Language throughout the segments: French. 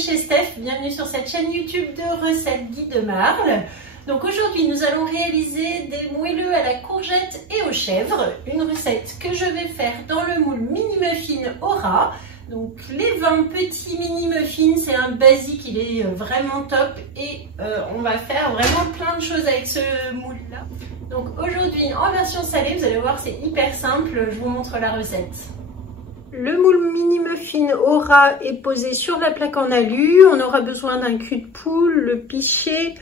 chez Steph, bienvenue sur cette chaîne YouTube de recettes Guy de Marle. Donc aujourd'hui nous allons réaliser des moelleux à la courgette et aux chèvres, une recette que je vais faire dans le moule mini muffin Aura. Donc les 20 petits mini muffins, c'est un basique, il est vraiment top et on va faire vraiment plein de choses avec ce moule là. Donc aujourd'hui en version salée, vous allez voir c'est hyper simple, je vous montre la recette. Le moule mini muffin Aura est posé sur la plaque en alu. On aura besoin d'un cul de poule, le pichet,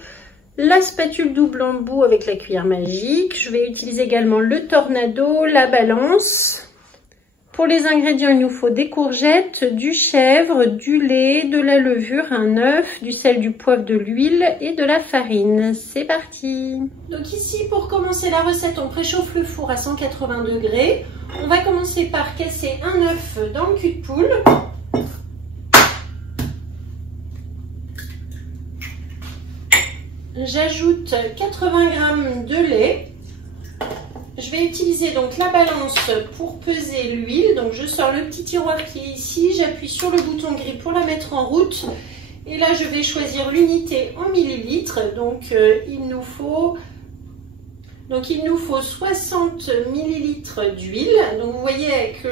la spatule double embout avec la cuillère magique. Je vais utiliser également le tornado, la balance. Pour les ingrédients, il nous faut des courgettes, du chèvre, du lait, de la levure, un œuf, du sel, du poivre, de l'huile et de la farine. C'est parti! Donc ici, pour commencer la recette, on préchauffe le four à 180 degrés. On va commencer par casser un œuf dans le cul de poule. J'ajoute 80 g de lait. Je vais utiliser donc la balance pour peser l'huile. Donc je sors le petit tiroir qui est ici, j'appuie sur le bouton gris pour la mettre en route. Et là je vais choisir l'unité en millilitres. Donc il nous faut 60 millilitres d'huile. Donc vous voyez avec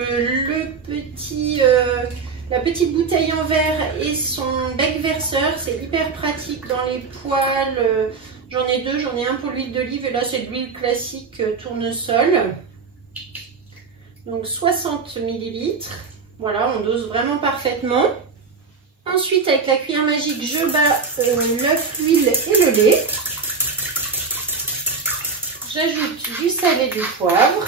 la petite bouteille en verre et son bec verseur, c'est hyper pratique dans les poêles. J'en ai deux, j'en ai un pour l'huile d'olive et là c'est de l'huile classique tournesol. Donc 60 ml. Voilà, on dose vraiment parfaitement. Ensuite avec la cuillère magique, je bats l'œuf, l'huile et le lait. J'ajoute du sel et du poivre.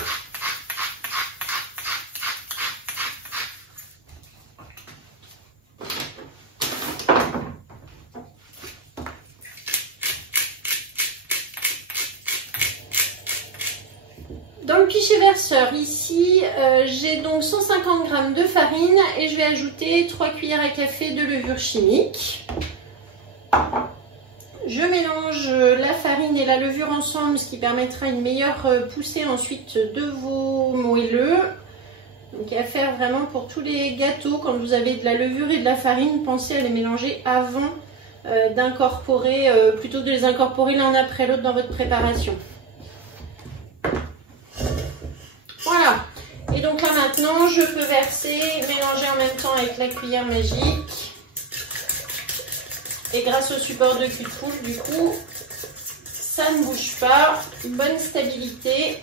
Dans le pichet verseur, ici, j'ai donc 150 g de farine et je vais ajouter 3 cuillères à café de levure chimique. Je mélange la farine et la levure ensemble, ce qui permettra une meilleure poussée ensuite de vos moelleux. Donc à faire vraiment pour tous les gâteaux, quand vous avez de la levure et de la farine, pensez à les mélanger avant d'incorporer, plutôt que de les incorporer l'un après l'autre dans votre préparation. Voilà, et donc là maintenant je peux verser, mélanger en même temps avec la cuillère magique. Et grâce au support de cul de poule, du coup, ça ne bouge pas, une bonne stabilité.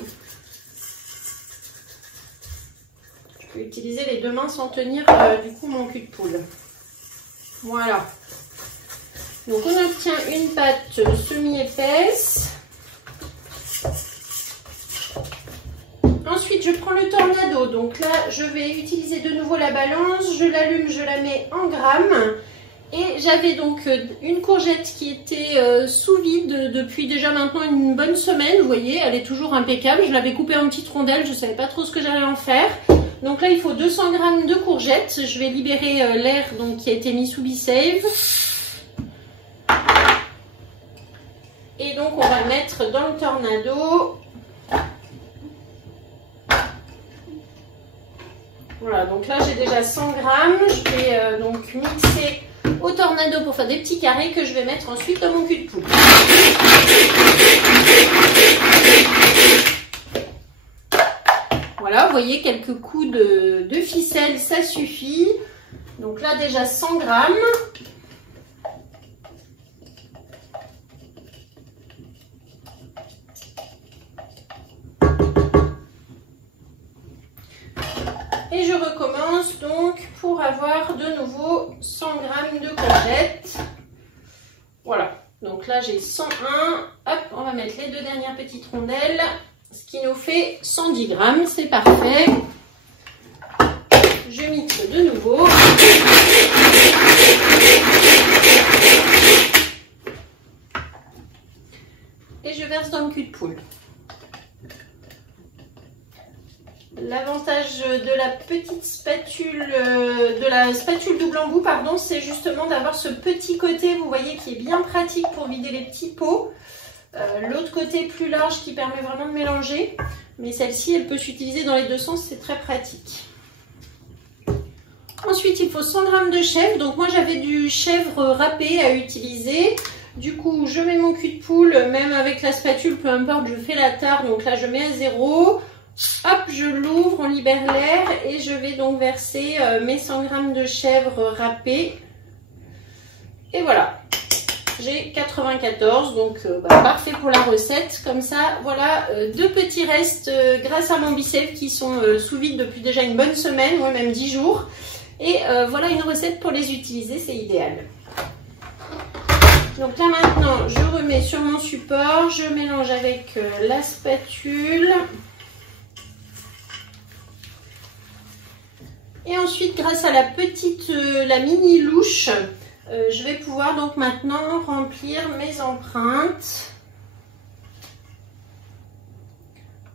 Je peux utiliser les deux mains sans tenir du coup mon cul de poule. Voilà. Donc on obtient une pâte semi-épaisse. Ensuite, je prends le tornado. Donc là, je vais utiliser de nouveau la balance. Je l'allume, je la mets en grammes. Et j'avais donc une courgette qui était sous vide depuis déjà maintenant une bonne semaine. Vous voyez, elle est toujours impeccable. Je l'avais coupée en petites rondelles. Je ne savais pas trop ce que j'allais en faire. Donc là, il faut 200 g de courgettes. Je vais libérer l'air qui a été mis sous B-Save. Et donc, on va le mettre dans le tornado. Voilà, donc là j'ai déjà 100 g, je vais donc mixer au tornado pour faire des petits carrés que je vais mettre ensuite dans mon cul de poule. Voilà, vous voyez quelques coups de ficelle, ça suffit. Donc là déjà 100 g. Et je recommence donc pour avoir de nouveau 100 g de courgettes. Voilà, donc là j'ai 101. Hop, on va mettre les deux dernières petites rondelles, ce qui nous fait 110 g, c'est parfait. Je mixe de nouveau. Et je verse dans le cul de poule. L'avantage de la petite spatule, double embout, pardon, c'est justement d'avoir ce petit côté, vous voyez, qui est bien pratique pour vider les petits pots. L'autre côté plus large qui permet vraiment de mélanger. Mais celle-ci, elle peut s'utiliser dans les deux sens, c'est très pratique. Ensuite, ensuite il faut 100 g de chèvre. Donc moi j'avais du chèvre râpé à utiliser. Du coup je mets mon cul de poule, même avec la spatule, peu importe, je fais la tare. Donc là je mets à 0. Hop, je l'ouvre, on libère l'air et je vais donc verser mes 100 g de chèvre râpé. Et voilà, j'ai 94, donc parfait pour la recette. Comme ça, voilà, 2 petits restes grâce à mon bicep qui sont sous vide depuis déjà une bonne semaine, ou même 10 jours. Et voilà une recette pour les utiliser, c'est idéal. Donc là maintenant, je remets sur mon support, je mélange avec la spatule. Et ensuite, grâce à la mini louche, je vais pouvoir donc maintenant remplir mes empreintes.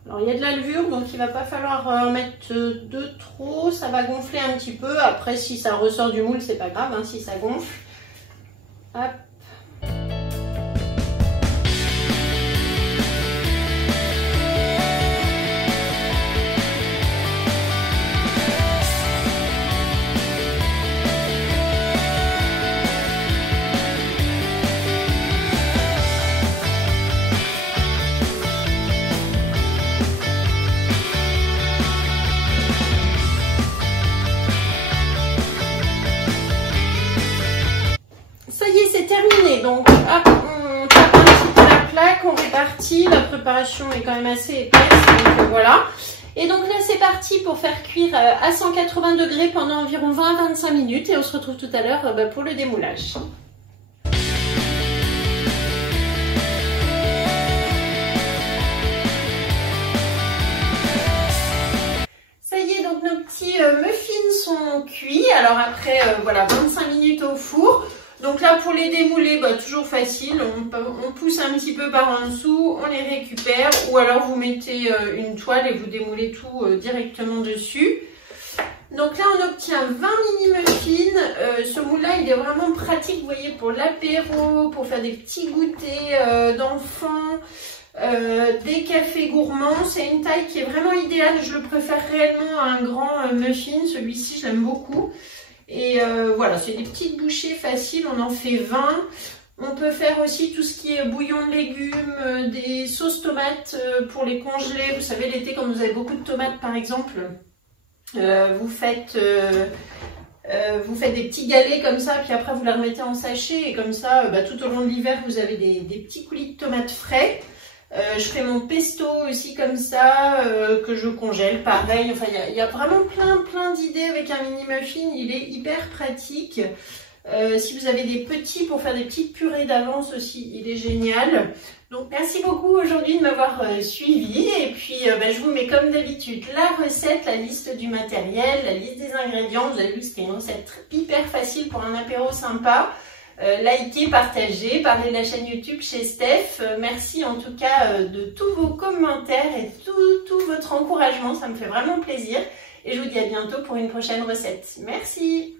Alors il y a de la levure, donc il ne va pas falloir en mettre de trop, ça va gonfler un petit peu. Après si ça ressort du moule, c'est pas grave, hein, si ça gonfle. Hop. Donc hop, on tape un petit peu la plaque, on répartit, la préparation est quand même assez épaisse, donc voilà. Et donc là c'est parti pour faire cuire à 180 degrés pendant environ 20 à 25 minutes et on se retrouve tout à l'heure pour le démoulage. Ça y est, donc nos petits muffins sont cuits, alors après voilà 25 minutes au four. Donc là pour les démouler, toujours facile, on pousse un petit peu par en dessous, on les récupère ou alors vous mettez une toile et vous démoulez tout directement dessus. Donc là on obtient 20 mini muffins, ce moule là il est vraiment pratique, vous voyez, pour l'apéro, pour faire des petits goûters d'enfants, des cafés gourmands. C'est une taille qui est vraiment idéale, je le préfère réellement à un grand muffin, celui-ci je l'aime beaucoup. Et voilà, c'est des petites bouchées faciles, on en fait 20. On peut faire aussi tout ce qui est bouillon de légumes, des sauces tomates pour les congeler. Vous savez, l'été, quand vous avez beaucoup de tomates par exemple, vous faites des petits galets comme ça, puis après vous les remettez en sachet. Et comme ça, tout au long de l'hiver, vous avez des petits coulis de tomates frais. Je fais mon pesto aussi comme ça, que je congèle, pareil. Enfin, il y a vraiment plein d'idées avec un mini muffin. Il est hyper pratique. Si vous avez des petits pour faire des petites purées d'avance aussi, il est génial. Donc merci beaucoup aujourd'hui de m'avoir suivi. Et puis je vous mets comme d'habitude la recette, la liste du matériel, la liste des ingrédients. Vous avez vu que c'était une recette hyper facile pour un apéro sympa. Likez, partagez, parlez de la chaîne YouTube chez Steph. Merci en tout cas de tous vos commentaires et tout votre encouragement, ça me fait vraiment plaisir. Et je vous dis à bientôt pour une prochaine recette. Merci!